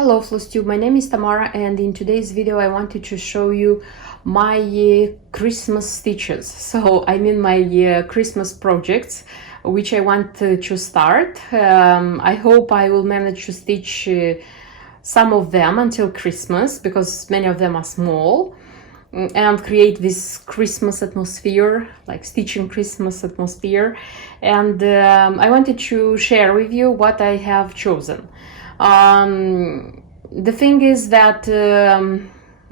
Hello FlossTube, my name is Tamara, and in today's video I wanted to show you my Christmas stitches. So I mean my Christmas projects which I want to start. I hope I will manage to stitch some of them until Christmas, because many of them are small, and create this Christmas atmosphere, like stitching Christmas atmosphere. And I wanted to share with you what I have chosen. The thing is that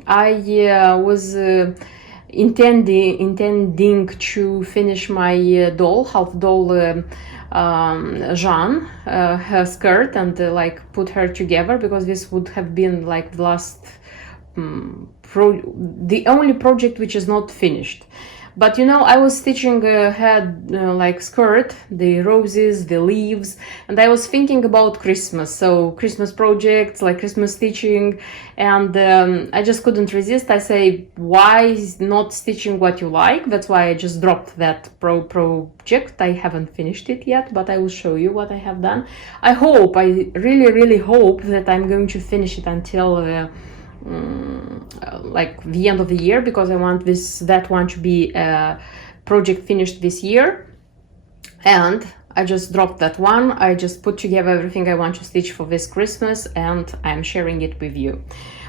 I was intending to finish my doll, half doll, Jean, her skirt, and like put her together, because this would have been like the last the only project which is not finished. But you know, I was stitching her like skirt, the roses, the leaves, and I was thinking about Christmas, so Christmas projects, like Christmas stitching, and I just couldn't resist. I say, why not stitching what you like? That's why I just dropped that project. I haven't finished it yet, but I will show you what I have done. I really hope that I'm going to finish it until like the end of the year, because I want that one to be project finished this year. And I just dropped that one. I just put together everything I want to stitch for this Christmas, and I'm sharing it with you.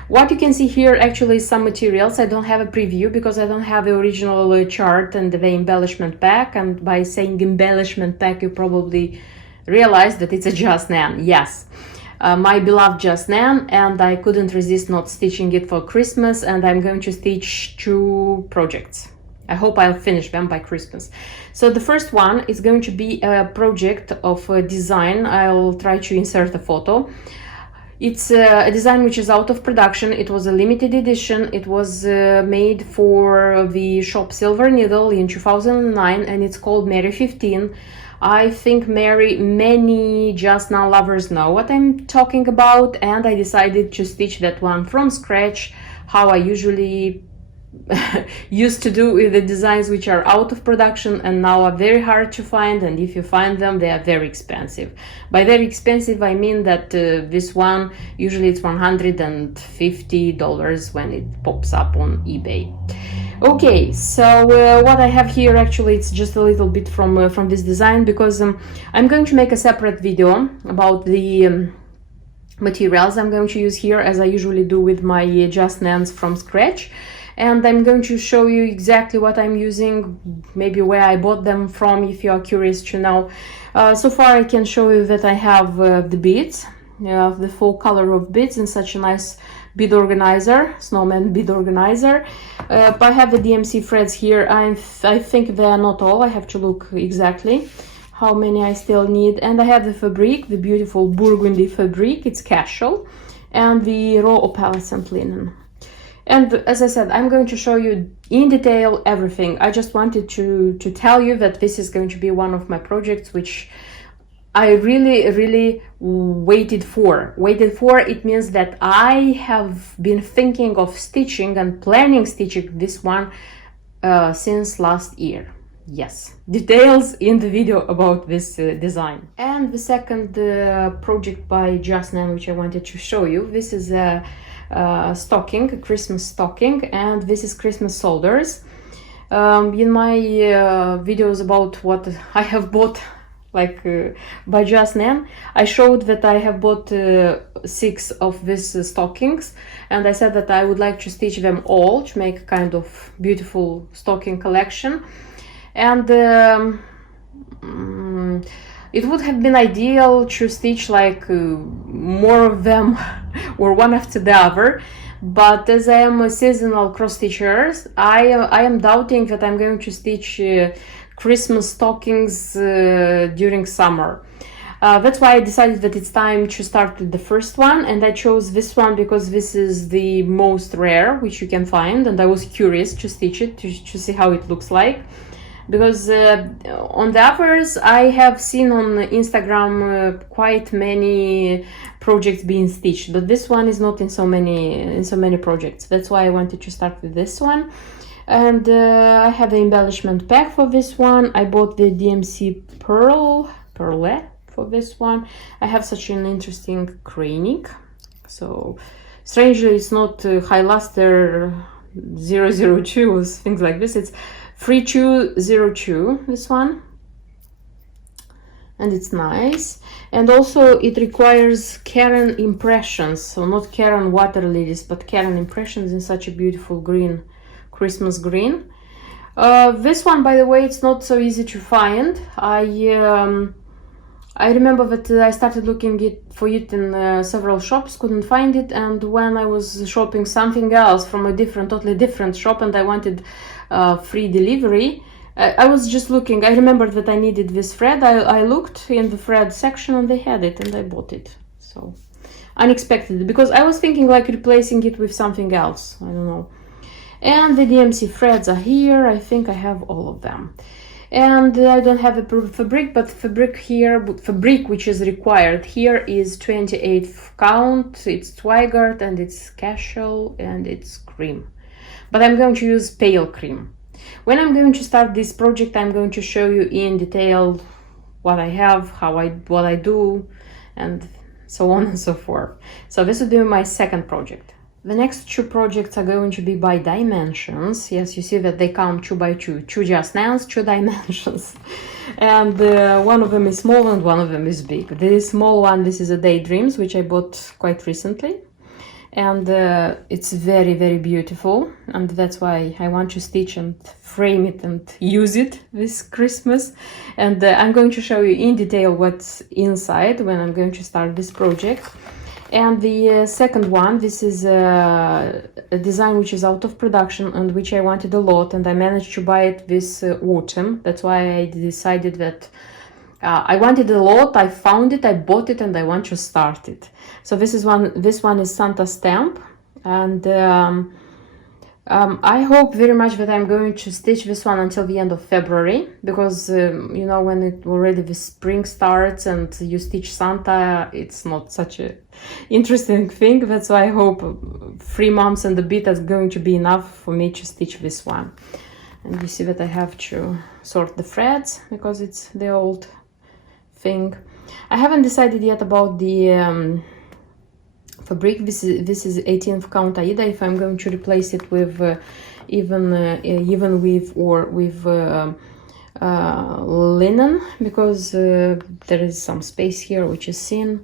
What you can see here actually is some materials. I don't have a preview because I don't have the original chart and the embellishment pack, and by saying embellishment pack you probably realize that it's a Just Nan. Yes, my beloved Just Nan, and I couldn't resist not stitching it for Christmas, and I'm going to stitch 2 projects. I hope I'll finish them by Christmas. So the first one is going to be a project of a design. I'll try to insert a photo. It's a design which is out of production. It was a limited edition. It was made for the shop Silver Needle in 2009, and it's called Mary 15. I think many Just Now lovers know what I'm talking about, and I decided to stitch that one from scratch, how I usually used to do with the designs which are out of production and now are very hard to find, and if you find them, they are very expensive. By very expensive, I mean that this one, usually it's $150 when it pops up on eBay. Okay, so what I have here actually, it's just a little bit from this design, because I'm going to make a separate video about the materials I'm going to use here, as I usually do with my Just Nans from scratch. And I'm going to show you exactly what I'm using, maybe where I bought them from, if you are curious to know. So far I can show you that I have the beads, the full color of beads in such a nice bead organizer, snowman bead organizer. I have the DMC threads here. I think they are not all. I have to look exactly how many I still need. And I have the fabric, the beautiful burgundy fabric. It's casual, and the raw opalescent linen. And as I said, I'm going to show you in detail everything. I just wanted to tell you that this is going to be one of my projects which I really waited for. It means that I have been thinking of stitching and planning stitching this one since last year. Yes, details in the video about this design. And the second project by Just Nan which I wanted to show you, this is a stocking, a Christmas stocking, and this is Christmas shoulders. In my videos about what I have bought, like by Just Nan, I showed that I have bought 6 of these stockings, and I said that I would like to stitch them all to make a kind of beautiful stocking collection. And it would have been ideal to stitch like more of them or one after the other, but as I am a seasonal cross stitcher, I am doubting that I'm going to stitch Christmas stockings during summer. That's why I decided that it's time to start with the first one, and I chose this one because this is the most rare which you can find, and I was curious to stitch it to see how it looks like. Because on the others I have seen on Instagram quite many projects being stitched, but this one is not in so many projects. That's why I wanted to start with this one. And I have the embellishment pack for this one. I bought the DMC perle for this one. I have such an interesting craning So strangely, it's not High Luster 002 or things like this. It's 3202, this one. And it's nice. And also it requires Karen impressions. So not Karen water lilies, but Karen impressions in such a beautiful green, Christmas green. This one, by the way, it's not so easy to find. I remember that I started looking for it in several shops, couldn't find it, and when I was shopping something else from a totally different shop, and I wanted free delivery, I was just looking. I remembered that I needed this thread. I looked in the thread section and they had it, and I bought it. So unexpected, because I was thinking like replacing it with something else. I don't know. And the DMC threads are here. I think I have all of them. And I don't have a fabric, but fabric which is required here is 28 count. It's Twigart and it's casual and it's cream. But I'm going to use pale cream. When I'm going to start this project, I'm going to show you in detail what I have, what I do, and so on and so forth. So this will be my second project. The next two projects are going to be by dimensions. Yes, you see that they come 2 by 2. 2 Just Nans, 2 dimensions. And one of them is small and one of them is big. The small one, this is a Daydreams, which I bought quite recently. And it's very, very beautiful. And that's why I want to stitch and frame it and use it this Christmas. And I'm going to show you in detail what's inside when I'm going to start this project. And the second one, this is a design which is out of production and which I wanted a lot, and I managed to buy it this autumn. That's why I decided that I wanted a lot, I found it, I bought it, and I want to start it. So this one is Santa stamp, and I hope very much that I'm going to stitch this one until the end of February, because you know, when the spring starts and you stitch Santa, it's not such a interesting thing. That's why I hope 3 months and a bit is going to be enough for me to stitch this one. And you see that I have to sort the threads because it's the old thing. I haven't decided yet about the fabric. This is 18th count Aida, if I'm going to replace it with even with linen, because there is some space here which is thin.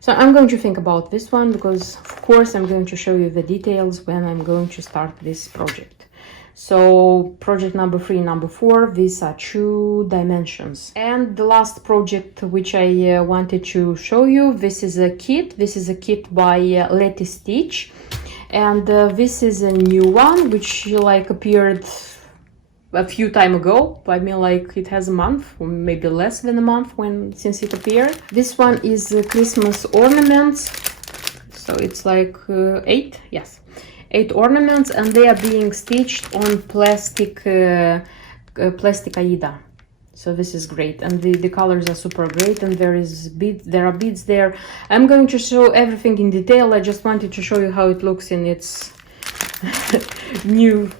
So I'm going to think about this one, because of course I'm going to show you the details when I'm going to start this project. So project number 3, number 4, these are 2 dimensions. And the last project which I wanted to show you, this is a kit. This is a kit by Letistitch, and this is a new one which like appeared a few time ago. I mean, like it has a month or maybe less than a month since it appeared. This one is Christmas ornaments, so it's like 8, yes, 8 ornaments, and they are being stitched on plastic Aida. So this is great, and the colors are super great, and there are beads there. I'm going to show everything in detail. I just wanted to show you how it looks in its new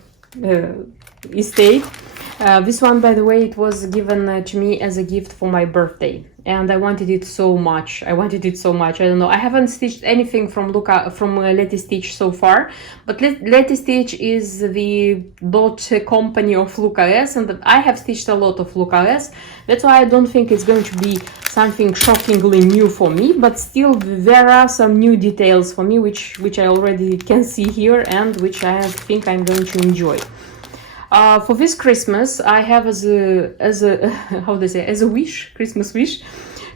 estate. This one, by the way, it was given to me as a gift for my birthday, and I wanted it so much. I don't know. I haven't stitched anything from Letistitch so far, but Letistitch is the company of Luca S, and I have stitched a lot of Luca S. That's why I don't think it's going to be something shockingly new for me, but still there are some new details for me which I already can see here, and which I think I'm going to enjoy. For this Christmas, I have as a wish, Christmas wish,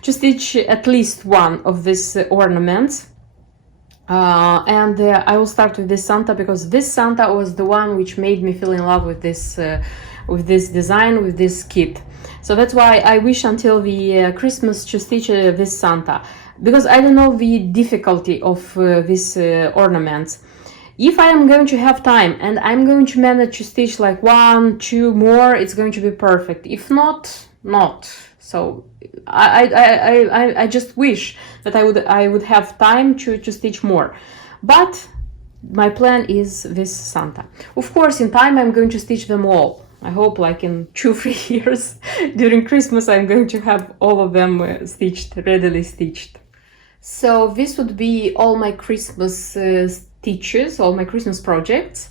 to stitch at least one of these ornaments. And I will start with this Santa, because this Santa was the one which made me feel in love with this design, with this kit. So that's why I wish until the Christmas to stitch this Santa, because I don't know the difficulty of these ornaments. If I am going to have time and I'm going to manage to stitch like 1, 2 more, it's going to be perfect. If not, not. So I just wish that I would have time to stitch more. But my plan is this Santa. Of course, in time I'm going to stitch them all. I hope like in 2-3 years during Christmas I'm going to have all of them readily stitched. So this would be all my Christmas stitches, all my Christmas projects.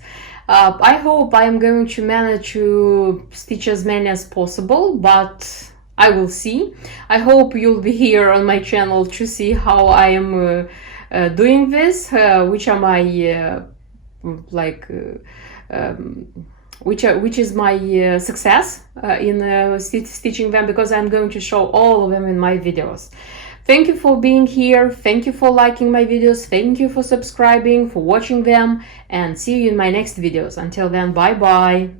I hope I am going to manage to stitch as many as possible, but I will see. I hope you'll be here on my channel to see how I am doing this, which are my which is my success in stitching them, because I'm going to show all of them in my videos. Thank you for being here, thank you for liking my videos, thank you for subscribing, for watching them, and see you in my next videos. Until then, bye bye!